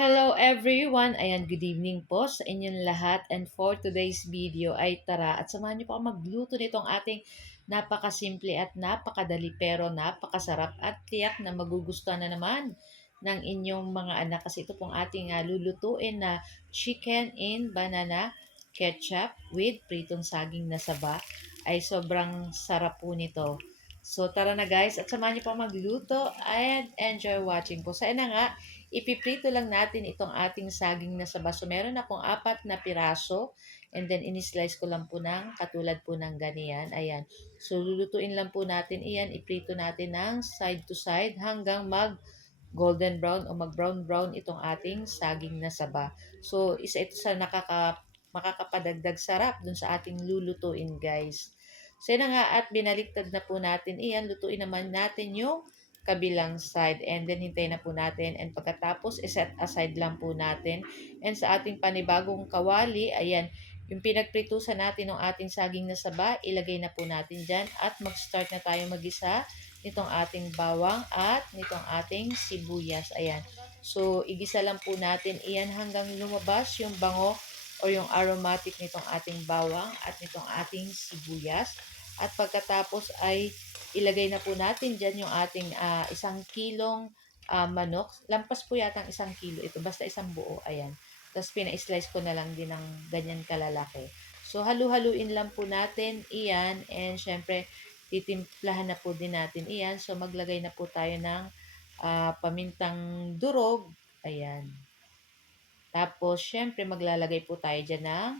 Hello everyone! Ayan, good evening po sa inyong lahat. And for today's video ay tara at samahan niyo po ako magluto nitong ating napakasimple at napakadali pero napakasarap at tiyak na magugustuhan na naman ng inyong mga anak. Kasi ito pong ating lulutuin na chicken in banana ketchup with pritong saging na saba ay sobrang sarap po nito. So tara na guys at samahan niyo po ako magluto and enjoy watching po. Sa ina nga, ipiprito lang natin itong ating saging na saba. So, meron akong 4 na piraso. And then, inislice ko lang po ng katulad po ng ganyan. Ayan. So, lulutuin lang po natin iyan. Iprito natin ng side to side hanggang mag golden brown o mag brown brown itong ating saging na saba. So, isa ito sa makakapadagdag sarap dun sa ating lulutuin guys. So, yun na nga at binaliktad na po natin iyan. Lutuin naman natin yung kabilang side and then hintayin na po natin and pagkatapos iset aside lang po natin and sa ating panibagong kawali ayan yung pinagpritusan natin ng ating saging na saba ilagay na po natin dyan at mag-start na tayo magisa nitong ating bawang at nitong ating sibuyas ayan so igisa lang po natin iyan hanggang lumabas yung bango o yung aromatic nitong ating bawang at nitong ating sibuyas at pagkatapos ay ilagay na po natin dyan yung ating 1 kilong manok. Lampas po yata ang 1 kilo ito. Basta isang buo. Ayan. Tapos pina-slice ko na lang din ng ganyan kalalaki. So, halu-haluin lang po natin iyan. And syempre, titimplahan na po din natin iyan. So, maglagay na po tayo ng pamintang durog. Ayan. Tapos, syempre, maglalagay po tayo dyan ng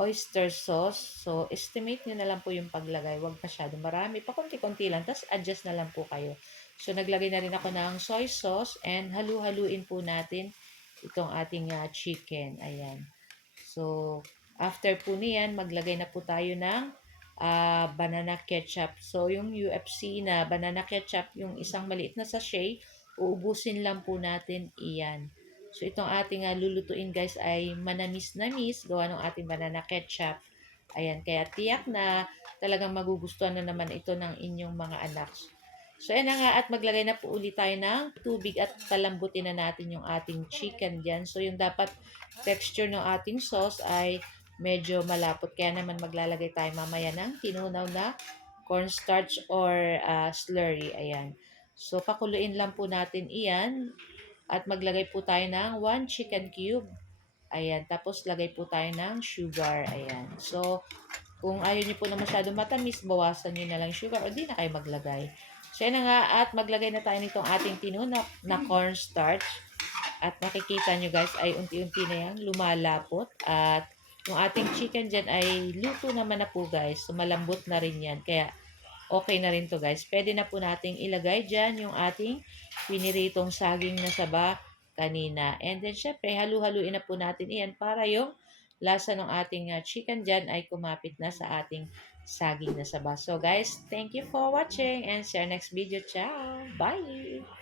oyster sauce. So, estimate nyo na lang po yung paglagay. Huwag masyado marami. Pakunti-kunti lang. Tapos, adjust na lang po kayo. So, naglagay na rin ako ng soy sauce and halu-haluin po natin itong ating chicken. Ayan. So, after po niyan, maglagay na po tayo ng banana ketchup. So, yung UFC na banana ketchup, yung isang maliit na sachet, uubusin lang po natin iyan. So, itong ating lulutuin guys ay manamis-namis gawa ng ating banana ketchup. Ayan, kaya tiyak na talagang magugustuhan na naman ito ng inyong mga anak. So, ayan na nga at maglagay na po ulit tayo ng tubig at palambutin na natin yung ating chicken dyan. So, yung dapat texture ng ating sauce ay medyo malapot. Kaya naman maglalagay tayo mamaya ng tinunaw na cornstarch or slurry. Ayan. So, pakuluin lang po natin iyan at maglagay po tayo ng 1 chicken cube. Ayan. Tapos, lagay po tayo ng sugar. Ayan. So, kung ayaw niyo po na masyado matamis, bawasan niyo na lang sugar o di na kayo maglagay. So, yan na nga. At maglagay na tayo nitong ating tinunak na cornstarch. At makikita nyo guys ay unti-unti na yan lumalapot. At yung ating chicken dyan ay luto naman na po guys. So, malambot na rin yan. Kaya, okay na rin to guys. Pwede na po nating ilagay dyan yung ating piniritong saging na saba kanina. And then, syempre, halu-haluin na po natin iyan para yung lasa ng ating chicken dyan ay kumapit na sa ating saging na saba. So, guys, thank you for watching and see you next video. Ciao! Bye!